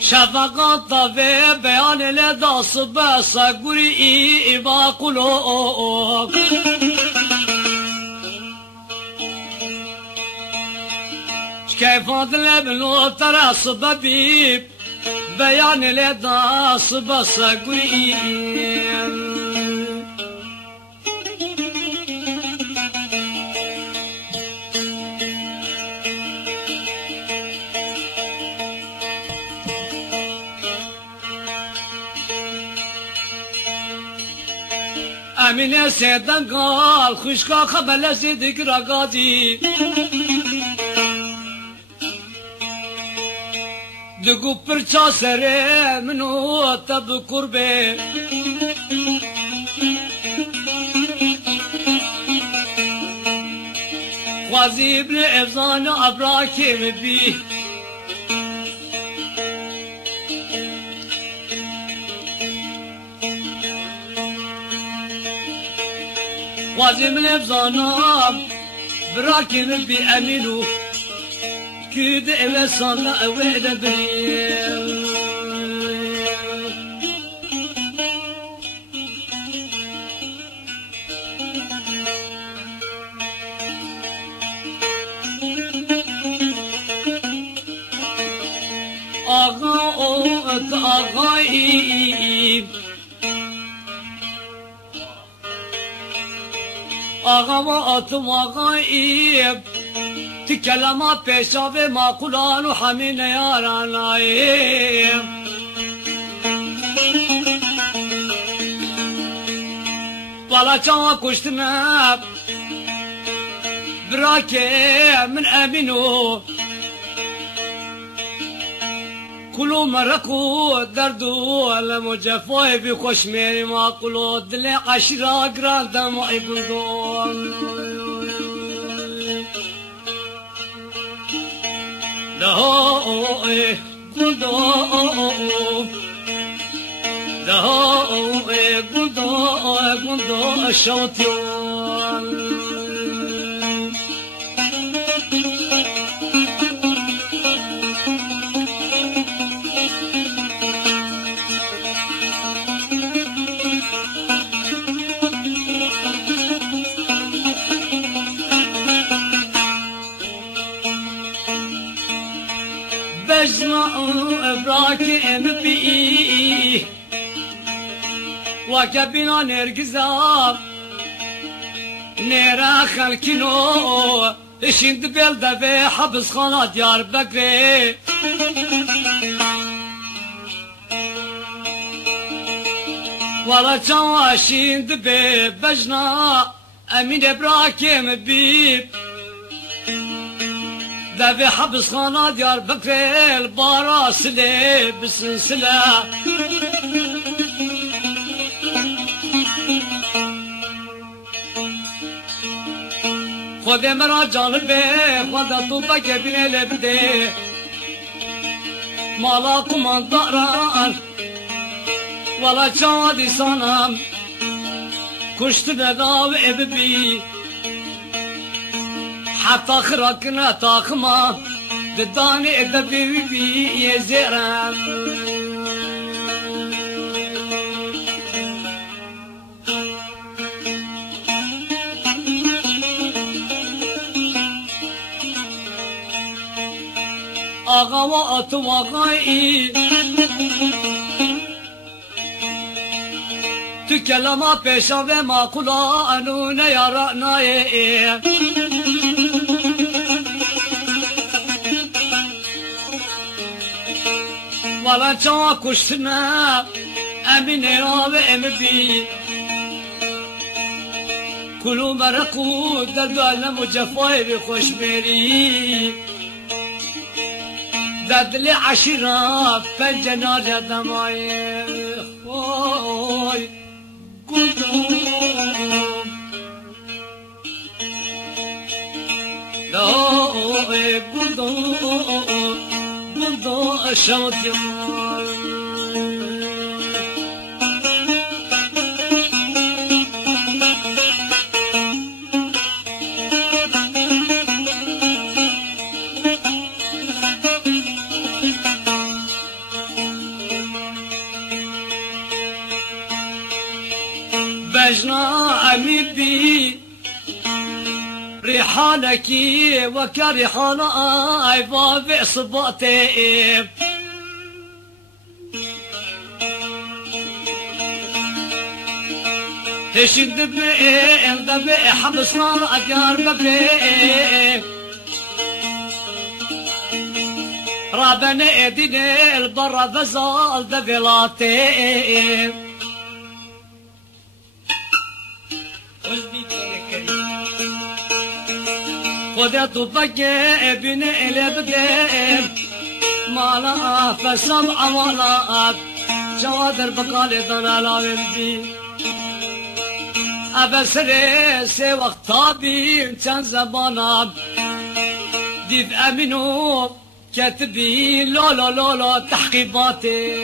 شفقات طبيب بيان لدى صباصة قولي إيبا قلوك كيف أطلب له ترى صبابيب بيان لدى صباصة قولي امین سیدن قال خوشکا خبل زیدک راگادی دگو پرچا سره منو تب قربه خوازی ابن افزان ابراکی مبی خوازی من افزانم براکن بی امینو کید اوسانا اوهد بریم آقا اوت آقایی آقا و آتم آقاییم تی کلمه پیشاوه ماقولان و همین یاران آییم والا چاوا کشتنم براکه من امینو كلو مرقو دردو لمو جفاي بخوش ميري ما قلو دلي عشرة قرار دمعي بلدون لهو قلدو لهو قلدو الشوطيون براكي مبي وكبنا نرجزار نيرا خلكنو شند بلده في حبس خانة ديار بكري ولا جوا شند بجنا امين براكي مبي دبي حبس خانة ديار بكر الباراس لي بسلسلة خذ مرا جانبي خذ طوبك بني لبدي مالاكم انطران ولا جادي صنم كشت دغاو اببي حتى خرقنا طاقما دداني ادبي بي يزرم آقا و آتو آقایی تو کلمه پیشاوه ماقولا انونه یارانایه والا چاوا کشتنا امین را به امبی کلو مرقو درد علم و جفای به خوش میری ددل عشیرا پنجنا جدمای خوی گلدوم دای گلدوم گلدوم شوتیون مجنى أمين بي ريحانك وكريحان بابع صباتي تشد دبي حبسنا أديار ببي رابنا ايدينا البرا بزال دبلاتي خذت بقى ابن الابدين مالا فسمع مالا جوادر بقال دنا لا ولدي ابسري سي وقت طابي كان زمانا ديف امنو كاتبين لا لا لا لا تحقيباتي